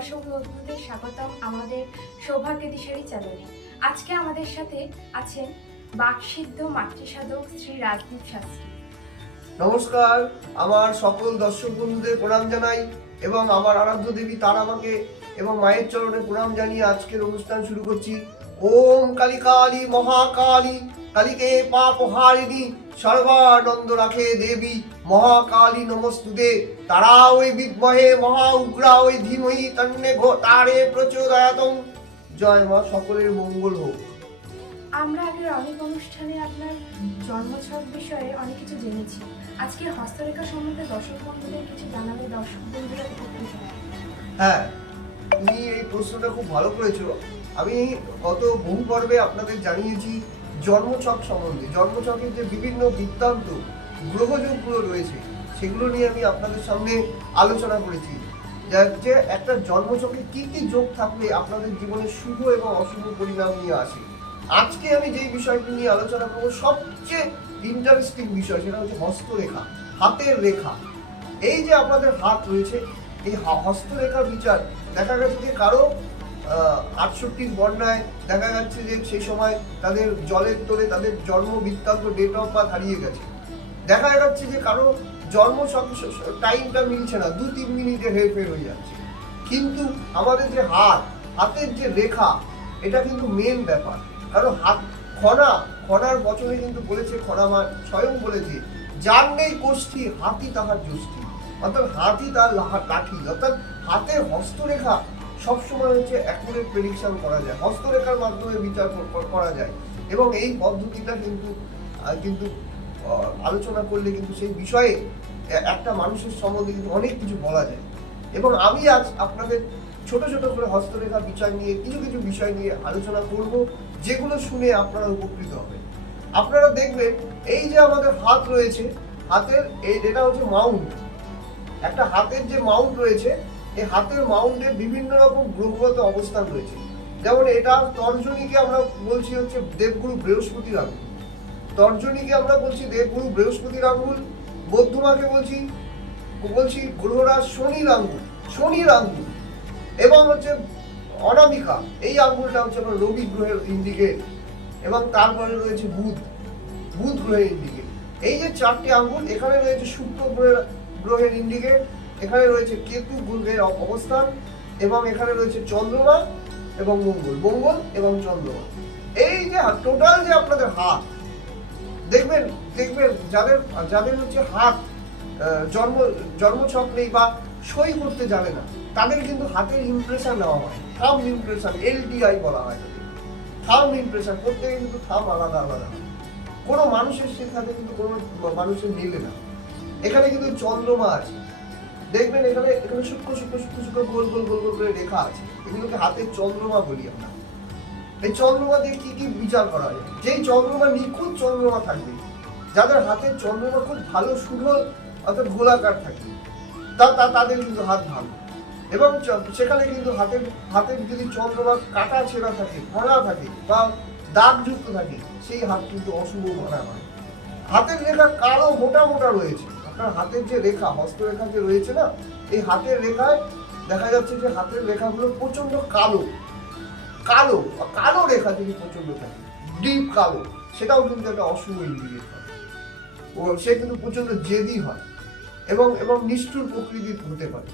দর্শক বন্ধুদের স্বাগতম আমাদের সৌভাগ্য দিশারি চ্যানেলে। আজকে আমাদের সাথে আছেন বাকসিদ্ধ মাতৃসাধক শ্রী রাজদীপ শাস্ত্রী। নমস্কার, আমার সকল দর্শক বন্ধুদের প্রণাম জানাই এবং আমার আরাধ্য দেবী তারা মাকে এবং মায়ের চরণে প্রণাম জানিয়ে আজকের অনুষ্ঠান শুরু করছি। ওম কালী কালী মহাকালী কালীকে পাপহারিণী সর্বানন্দ রাখে দেবী মহাকালী নমস্তুতে তারা ওই বিদ্মহে মহা উগ্রা ওই ধীমহি তন্নে তারে প্রচোদয়াতং। জয় মা, সকলের মঙ্গল হোক। আমরা আগের অনেক অনুষ্ঠানে আপনার জন্মছক বিষয়ে অনেক কিছু জেনেছি। আজকে হস্তরেখা সম্বন্ধে দর্শক বন্ধুদের কিছু জানালে দর্শক বন্ধুরা উপকৃত হয়। হ্যাঁ, তুমি এই প্রশ্নটা খুব ভালো করেছো। আমি গত বহু পর্বে আপনাদের জানিয়েছি জন্মছক সম্বন্ধে। জন্মছকের যে বিভিন্ন বৃত্তান্ত গ্রহযোগগুলো রয়েছে সেগুলো নিয়ে আমি আপনাদের সামনে আলোচনা করেছি, যে একটা জন্মছকে কি কি যোগ থাকলে আপনাদের জীবনে শুভ এবং অশুভ পরিণাম নিয়ে আসে। আজকে আমি যেই বিষয়টি নিয়ে আলোচনা করবো, সবচেয়ে ইন্টারেস্টিং বিষয়, সেটা হচ্ছে হস্তরেখা, হাতের রেখা। এই যে আপনাদের হাত রয়েছে, এই হস্তরেখার বিচার দেখা গেছে যে কারো 68 বন্যায় দেখা যাচ্ছে যে সেই সময় তাদের জলের তোরে তাদের জন্ম বৃত্তান্ত ডেট অফ বার্থ হারিয়ে গেছে। দেখা যাচ্ছে যে কারো জন্ম টাইমটা মিলছে না, 2-3 মিনিটে হেরফের হয়ে যাচ্ছে। কিন্তু আমাদের যে হাতের যে রেখা, এটা কিন্তু মেন ব্যাপার। কারণ খনার বচনে কিন্তু বলেছে, খনামা স্বয়ং বলেছে, যার নেই কোষ্ঠী হাতি তাহার যষ্টি। অর্থাৎ হাতি তার লাঠি। অর্থাৎ হাতের হস্তরেখা সবসময় হচ্ছে অ্যাকুরেট প্রেডিকশন করা যায়, হস্তরেখার মাধ্যমে বিচার করা যায়। এবং এই পদ্ধতিটা কিন্তু আলোচনা করলে কিন্তু সেই বিষয়ে একটা মানুষের সম্বন্ধে কিন্তু অনেক কিছু বলা যায়। এবং আমি আজ আপনাদের ছোট ছোট করে হস্তরেখা বিচার নিয়ে কিছু কিছু বিষয় নিয়ে আলোচনা করব, যেগুলো শুনে আপনারা উপকৃত হবেন। আপনারা দেখবেন এই যে আমাদের হাত রয়েছে, হাতের এটা হচ্ছে মাউন্ট। একটা হাতের যে মাউন্ট রয়েছে, এই হাতের মাউন্টের বিভিন্ন রকম গ্রহগত অবস্থান রয়েছে। যেমন এটা তর্জনীকে আমরা বলছি হচ্ছে দেবগুরু বৃহস্পতির আঙ্গুল, তর্জনীকে আমরা বলছি দেবগুরু বৃহস্পতির আঙ্গুল, মধ্যমাকে বলছি গ্রহরাজ শনির আঙ্গুল, এবং হচ্ছে অনামিকা, এই আঙ্গুলটা হচ্ছে আমরা রবি গ্রহের ইন্ডিকেট, এবং তারপরে রয়েছে বুধ গ্রহের ইন্ডিকেট। এই যে 4টি আঙ্গুল, এখানে রয়েছে শুক্র গ্রহের ইন্ডিকেট, এখানে রয়েছে কেতু গ্রহের অবস্থান, এবং এখানে রয়েছে চন্দ্রমা এবং মঙ্গল এবং চন্দ্রমা। এই যে টোটাল যে আপনাদের হাত দেখবেন যাদের হচ্ছে হাত জন্মছক নেই বা সই করতে জানে না, তাদের কিন্তু হাতের ইমপ্রেশন নেওয়া হয়, থাম্ব ইমপ্রেশন, LTI বলা হয়। থাম্ব ইমপ্রেশন প্রত্যেকে কিন্তু থাম্ব আলাদা আলাদা হয়। কোনো মানুষের সাথে কিন্তু কোনো মানুষের মিলে না। এখানে কিন্তু চন্দ্রমা আছে, দেখবেন এখানে সূক্ষ্ম গোল করে রেখা আছে, এগুলোকে হাতের চন্দ্রমা বলি আমরা। এই চন্দ্রমা দিয়ে কি কি বিচার করা যায়? যেই চন্দ্রমা নিখুঁত চন্দ্রমা থাকবে, যাদের হাতের চন্দ্রমা খুব ভালো সুঢল অর্থাৎ গোলাকার থাকে, তাদের কিন্তু হাত ভালো। এবং সেখানে কিন্তু হাতের যদি চন্দ্রমা কাটা ছেঁড়া থাকে, ভাঙা থাকে বা দাগযুক্ত থাকে, সেই হাত কিন্তু অশুভ মানা হয়। হাতের রেখা কালো মোটা রয়েছে, আপনার হাতের যে রেখা, হস্তরেখা যে রয়েছে না, এই হাতের রেখায় দেখা যাচ্ছে যে হাতের রেখাগুলো প্রচন্ড কালো রেখা যদি প্রচন্ড থাকে, ডিপ কালো, সেটাও কিন্তু একটা অশুভ ইন্ডিকেট হয়। সে কিন্তু প্রচন্ড জেদি হয় এবং নিষ্ঠুর প্রকৃতির হতে পারে।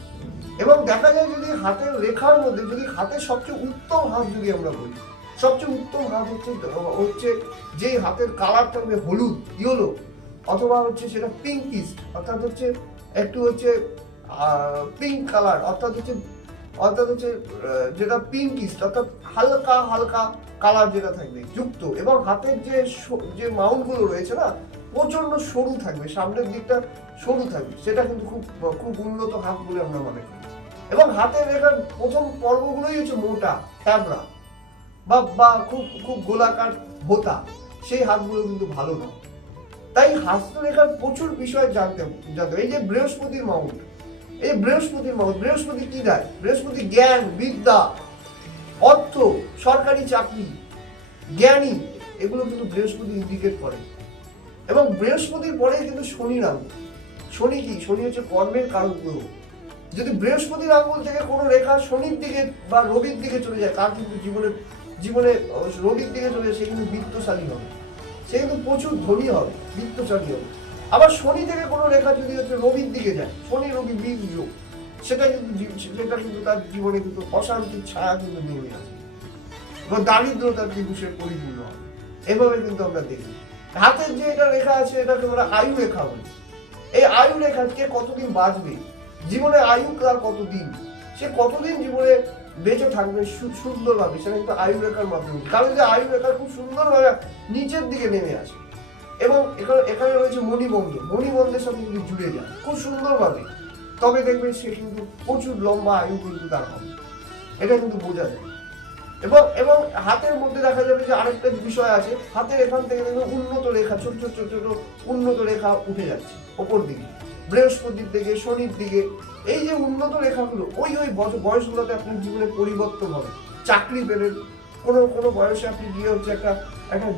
এবং দেখা যায় যদি হাতের রেখার মধ্যে যদি হাতের সবচেয়ে উত্তম হাত যদি আমরা বলি, সবচেয়ে উত্তম হাত হচ্ছে যে হাতের কালার থাকবে হলুদ, ইয়েলো, অথবা হচ্ছে সেটা পিঙ্কিশ, অর্থাৎ হচ্ছে একটু হচ্ছে পিঙ্ক কালার, অর্থাৎ হচ্ছে যেটা পিঙ্কিশ, অর্থাৎ হালকা কালার যেটা থাকবে যুক্ত, এবং হাতের যে মাউন্টগুলো রয়েছে না, প্রচন্ড সরু থাকবে, সামনের দিকটা সরু থাকবে, সেটা কিন্তু খুব উন্নত হাত বলে আমরা মনে করি। এবং হাতের রেখার প্রথম পর্বগুলোই হচ্ছে মোটা থ্যাবড়া বা খুব গোলাকার ভোতা, সেই হাতগুলো কিন্তু ভালো না। তাই হস্তরেখার প্রচুর বিষয় জানতে হবে। এই যে বৃহস্পতির মাউন্ট, বৃহস্পতি কি দেয়? বৃহস্পতি জ্ঞান, বিদ্যা, অর্থ, সরকারি চাকরি, জ্ঞানী, এগুলো কিন্তু বৃহস্পতি ইন্ডিকেট করে। এবং বৃহস্পতির পরে কিন্তু শনির আঙ্গুল। শনি হচ্ছে কর্মের কারক গ্রহ। যদি বৃহস্পতির আঙ্গুল থেকে কোনো রেখা শনির দিকে বা রবির দিকে চলে যায়, তার কিন্তু জীবনে রবির দিকে চলে যায়, সে কিন্তু বিত্তশালী হবে, সে কিন্তু প্রচুর ধনী হবে, বিত্তশালী হবে। আবার শনি থেকে কোনো রেখা যদি হচ্ছে রবির দিকে যায়, শনি রবি বীজ যোগ, সেটা কিন্তু তার জীবনে কিন্তু অশান্তির ছায়া কিন্তু নেমে আসে এবং দারিদ্রতার কিন্তু সে পরিপূর্ণ হবে। এভাবে কিন্তু আমরা দেখি। হাতের যে এটা রেখা আছে, এটাকে আমরা আয়ু রেখা বলি। এই আয়ু রেখা কে কতদিন বাঁচবে, জীবনে আয়ু তার কতদিন, সে কতদিন জীবনে বেঁচে থাকবে সুন্দরভাবে, সেটা কিন্তু আয়ু রেখার মাধ্যমে। কারণ যে আয়ু রেখা খুব সুন্দরভাবে নিচের দিকে নেমে আসে এবং এখানে রয়েছে মণিবন্ধের সাথে কিন্তু জুড়ে যায় খুব সুন্দরভাবে, তবে দেখবেন সে কিন্তু প্রচুর লম্বা আয়ু কিন্তু তার হবে, এটা কিন্তু বোঝা যায়। এবং হাতের মধ্যে দেখা যাবে যে আরেকটা বিষয় আছে, হাতের এখান থেকে দেখবেন উন্নত রেখা, ছোট ছোট ছোট ছোট উন্নত রেখা উঠে যাচ্ছে ওপর দিকে, বৃহস্পতির দিকে, শনির দিকে। এই যে উন্নত রেখাগুলো ওই বয়সগুলোতে আপনার জীবনে পরিবর্তন হবে। চাকরি পেলেন, কোনো বয়সে আপনি গিয়ে হচ্ছে একটা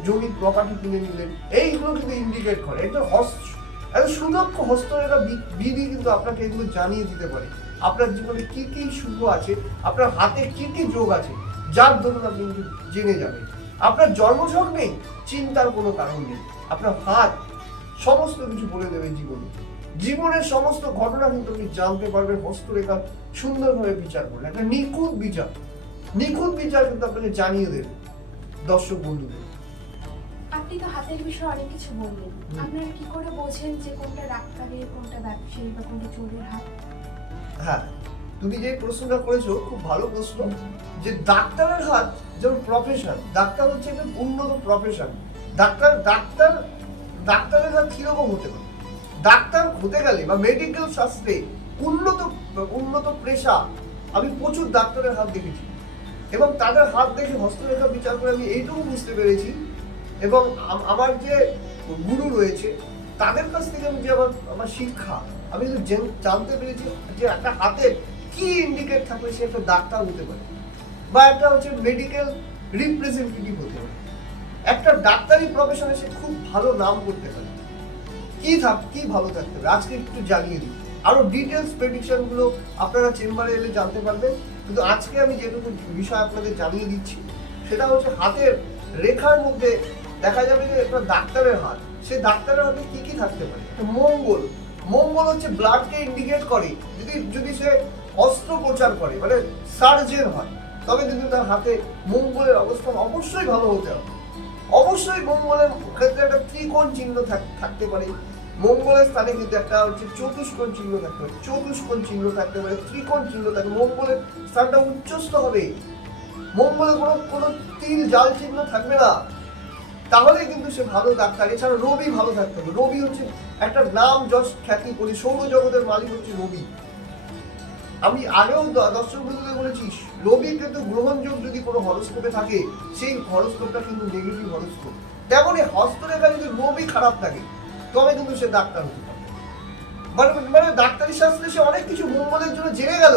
জমি প্রপার্টি কিনে নিলেন, এইগুলো কিন্তু ইন্ডিকেট করে। একটা সুদক্ষ হস্তরেখা বিধি কিন্তু আপনাকে এগুলো জানিয়ে দিতে পারে আপনার জীবনে কি কি শুভ আছে, আপনার হাতে কি কি যোগ আছে, যার দরুন আপনি কিন্তু জেনে যাবেন। আপনার জন্মছক নেই, চিন্তার কোনো কারণ নেই, আপনার হাত সমস্ত কিছু বলে দেবে জীবনের সমস্ত ঘটনা কিন্তু আপনি জানতে পারবেন হস্তরেখা সুন্দরভাবে বিচার করলে। একটা নিখুঁত বিচার কিন্তু আপনাকে জানিয়ে দেবে দর্শক বন্ধুদের। আপনি তো হাতের বিষয়ে অনেক কিছু বললেন, আপনারা কি করে বোঝেন যে কোনটা ডাক্তারের, কোনটা ব্যবসায়ী বা কোনটা চোরের হাত? হ্যাঁ, তুমি যে প্রশ্নটা করেছো খুব ভালো প্রশ্ন। যে ডাক্তারের হাত যেমন প্রফেশন, ডাক্তার হচ্ছে একটা উন্নত প্রফেশন। ডাক্তারের হাত কিরকম হতে পারে? ডাক্তার হতে গেলে বা মেডিকেল শাস্ত্রে উন্নত পেশা, আমি প্রচুর ডাক্তারের হাত দেখেছি এবং তাদের হাত দেখে হস্তরেখা বিচার করে আমি এইটুকু বুঝতে পেরেছি, এবং আমার যে গুরু রয়েছে তাদের কাছ থেকে আমি যে আমার শিক্ষা, আমি জানতে পেরেছি যে একটা হাতের কি ইন্ডিকেট থাকলে সে একটা ডাক্তার হতে পারে বা একটা হচ্ছে মেডিকেল রিপ্রেজেন্টেটিভ হতে পারে, একটা ডাক্তারি প্রফেশনে সে খুব ভালো নাম করতে পারে। কি ভালো থাকতে হবে আজকে একটু জানিয়ে দিই। আরো ডিটেলস প্রেডিকশন গুলো আপনারা চেম্বারে এলে জানতে পারবেন, কিন্তু আজকে আমি যেটুকু বিষয় আপনাদের জানিয়ে দিচ্ছি সেটা হচ্ছে হাতের রেখার মধ্যে দেখা যাবে যে একটা ডাক্তারের হাত, সে ডাক্তারের হাতে কি থাকতে পারে। মঙ্গল হচ্ছে ব্লাডকে ইন্ডিকেট করে। যদি সে অস্ত্রোপচার করে, মানে সার্জন হয়, তবে কিন্তু তার হাতে মঙ্গলের অবস্থান অবশ্যই ভালো হতে হবে। অবশ্যই মঙ্গলের ক্ষেত্রে একটা ত্রিকোণ চিহ্ন থাকতে পারে, মঙ্গলের স্থানে কিন্তু একটা হচ্ছে চতুষ্কোণ চিহ্ন থাকতে পারে, ত্রিকোণ চিহ্ন থাকে। মঙ্গলের স্থানটা উচ্চস্থ হবে, মঙ্গলে কোনো তিল জাল চিহ্ন থাকবে না, তাহলে কিন্তু সে ভালো ডাক্তার। এছাড়া রবি ভালো থাকতে হবে। রবি হচ্ছে একটা নাম যশ খ্যাতি করি, সৌরজগতের মালিক হচ্ছে রবি। আমি আগেও দর্শক বন্ধুদের বলেছি, রবি কিন্তু গ্রহণযোগ যদি কোনো হরস্কোপে থাকে, সেই হরস্কোপটা কিন্তু নেগেটিভ হরস্কোপ। তেমনই হস্তরেখা যদি রবি খারাপ থাকে, তবে কিন্তু সে ডাক্তার হতে পারবে। মানে ডাক্তারি শাস্ত্রে সে অনেক কিছু মঙ্গলের জন্য জেনে গেল,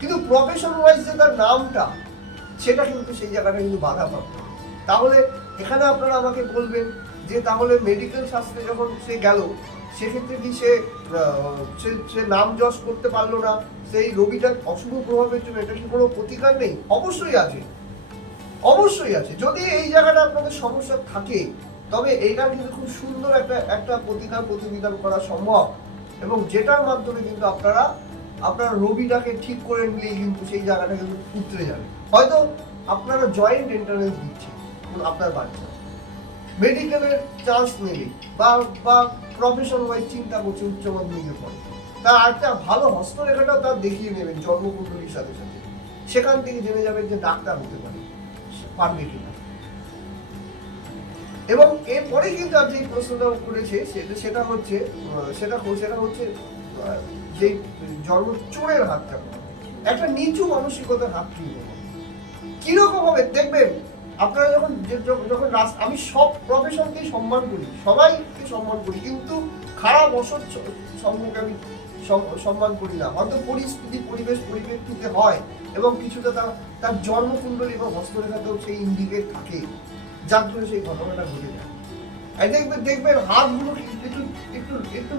কিন্তু প্রফেশন ওয়াইজ যে তার নামটা, সেটা কিন্তু সেই জায়গাটা কিন্তু বাধা পাবে। তাহলে এখানে আপনারা আমাকে বলবেন যে তাহলে মেডিকেল শাস্ত্রে যখন সে গেল, সেক্ষেত্রে কি সে নাম যশ করতে পারলো না, সেই রবিটার অশুভ প্রভাবের জন্য এটা কি কোনো প্রতিকার নেই? অবশ্যই আছে। যদি এই জায়গাটা আপনাদের সমস্যা থাকে, তবে এইটা কিন্তু খুব সুন্দর একটা প্রতিবিধান করা সম্ভব, এবং যেটার মাধ্যমে কিন্তু আপনারা রবিটাকে ঠিক করে নিলেই কিন্তু সেই জায়গাটা কিন্তু উতরে যাবে। হয়তো আপনারা জয়েন্ট এন্ট্রান্স দিচ্ছেন আপনার বাচ্চা, মেডিকেলের চান্স নেবে বা প্রফেশন ওয়াইজ চিন্তা করছে উচ্চ মাধ্যমিকের পর, তার একটা ভালো হস্তরেখাটাও তার দেখিয়ে নেবেন জন্মকুণ্ডলীর সাথে সাথে, সেখান থেকে জেনে যাবেন যে ডাক্তার হতে পারবে কিনা। এবং এরপরে কিন্তু আর যে প্রশ্নটা করেছে সেটা হচ্ছে যে জন্ম চোরের হাতটা, একটা নিচু মানসিকতার হাত কিরকম হবে দেখবেন আপনারা যখন আমি সব প্রফেশনকেই সম্মান করি, সবাইকে সম্মান করি, কিন্তু খারাপ অসৎ সম্মুখে আমি সম্মান করি না। হয়তো পরিপ্রেক্ষিতে হয়, এবং কিছুটা তার জন্মকুণ্ডলী এবং হস্তরেখাতেও সেই ইন্ডিকেট থাকে, যার জন্য সেই ঘটনাটা ঘটে যায়। দেখবেন হাতগুলো একটু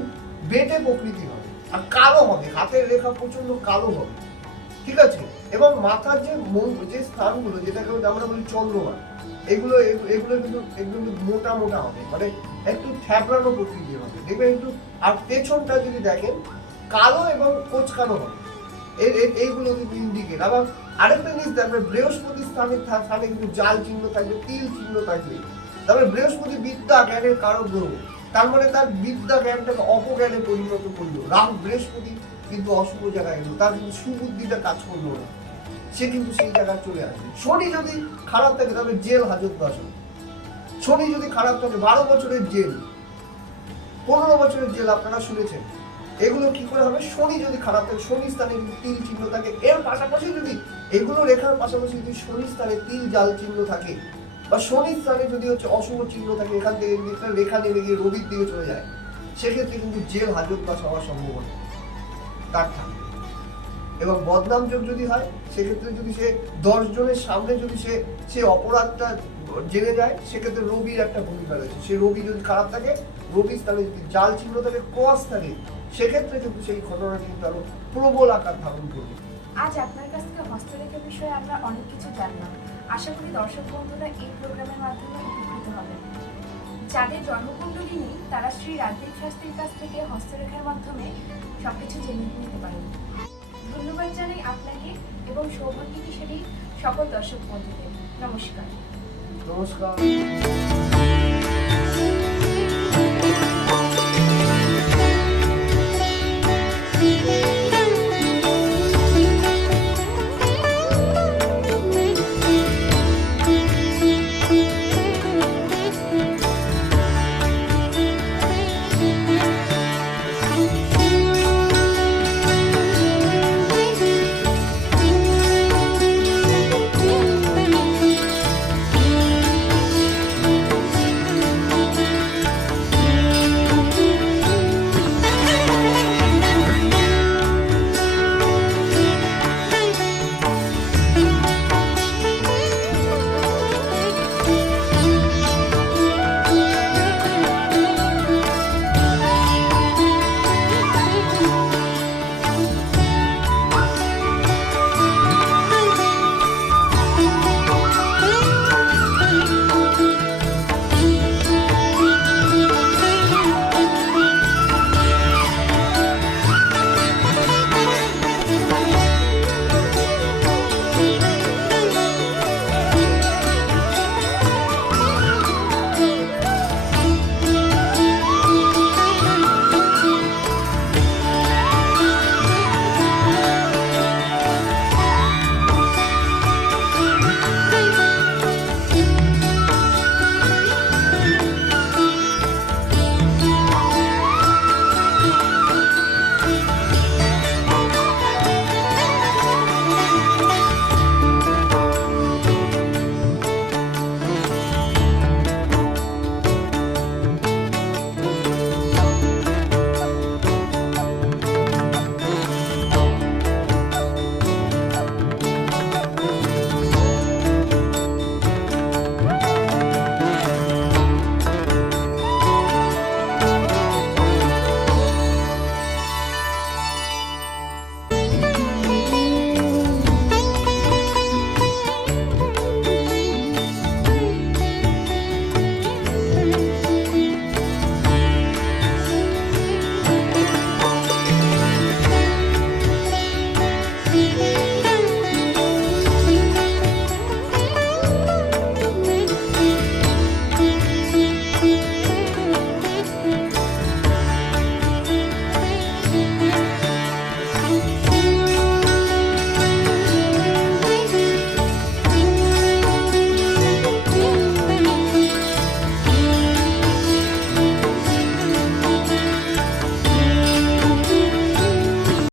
বেটে প্রকৃতি হবে আর কালো হবে, হাতের রেখা প্রচন্ড কালো হবে, ঠিক আছে? এবং মাথার যে স্থানগুলো যেটাকে আমরা বলি চন্দ্রমা, এগুলো এগুলো কিন্তু মোটা মোটা হবে, মানে একটু থ্যাবড়ানো প্রকৃতি হবে, দেখবেন একটু। আর পেছনটা যদি দেখেন কালো এবং কোচকানো হবে, এইগুলো কিন্তু ইন্ডিকেট। আবার আরেকটা জিনিস দেখবেন, বৃহস্পতি স্থানে কিন্তু জাল চিহ্ন থাকবে, তিল চিহ্ন থাকবে। তারপরে বৃহস্পতি বিদ্যা জ্ঞানের কারক গ্রহ, তার মানে তার বিদ্যা জ্ঞানটাকে অপজ্ঞানে পরিণত করলো। রাহু বৃহস্পতি কিন্তু অশুভ জায়গায় এলো, তার কিন্তু সুবুদ্ধিটা কাজ করলো না, সে কিন্তু সেই জায়গায় চলে আসবে। শনি যদি খারাপ থাকে তবে জেল হাজত বাসন। শনি যদি খারাপ থাকে 12 বছরের জেল, 15 বছরের জেল, আপনারা শুনেছেন। এগুলো কি করে হবে? শনি যদি খারাপ থাকে, শনি স্থানে যদি তিল চিহ্ন থাকে, এর পাশাপাশি যদি এগুলো রেখার পাশাপাশি যদি শনি স্থানে তিল জাল চিহ্ন থাকে, বা শনি স্থানে যদি হচ্ছে অশুভ চিহ্ন থাকে, এখান থেকে যদি একটা রেখা নেমে গিয়ে রবির দিকে চলে যায়, সেক্ষেত্রে কিন্তু জেল হাজত বাস হওয়ার সম্ভাবনা তার থাকবে। এবং বদনাম যোগ যদি হয়, সেক্ষেত্রে যদি সে 10 জনের সামনে যদি সে অপরাধটা জেনে যায়, সেক্ষেত্রে রবির একটা ভূমিকা রয়েছে। সে রবি যদি খারাপ থাকে, রবি স্থানে যদি জাল চিহ্ন থাকে, কোয়াস থাকে, সেক্ষেত্রে কিন্তু সেই ঘটনা কিন্তু আরো প্রবল আকার ধারণ করবে। আজ আপনার কাছ থেকে হস্তরেখা বিষয়ে আমরা অনেক কিছু জানলাম। আশা করি দর্শক বন্ধুরা এই প্রোগ্রামের মাধ্যমে উপকৃত হবেন। যাদের জন্মকুণ্ডলী নেই তারা শ্রী রাজদীপ শাস্ত্রীর কাছ থেকে হস্তরেখার মাধ্যমে সবকিছু জেনে নিতে পারেন। ধন্যবাদ জানাই আপনাকে এবং সৌভাগ্যশালী সকল দর্শক বন্ধুদের। নমস্কার। নমস্কার।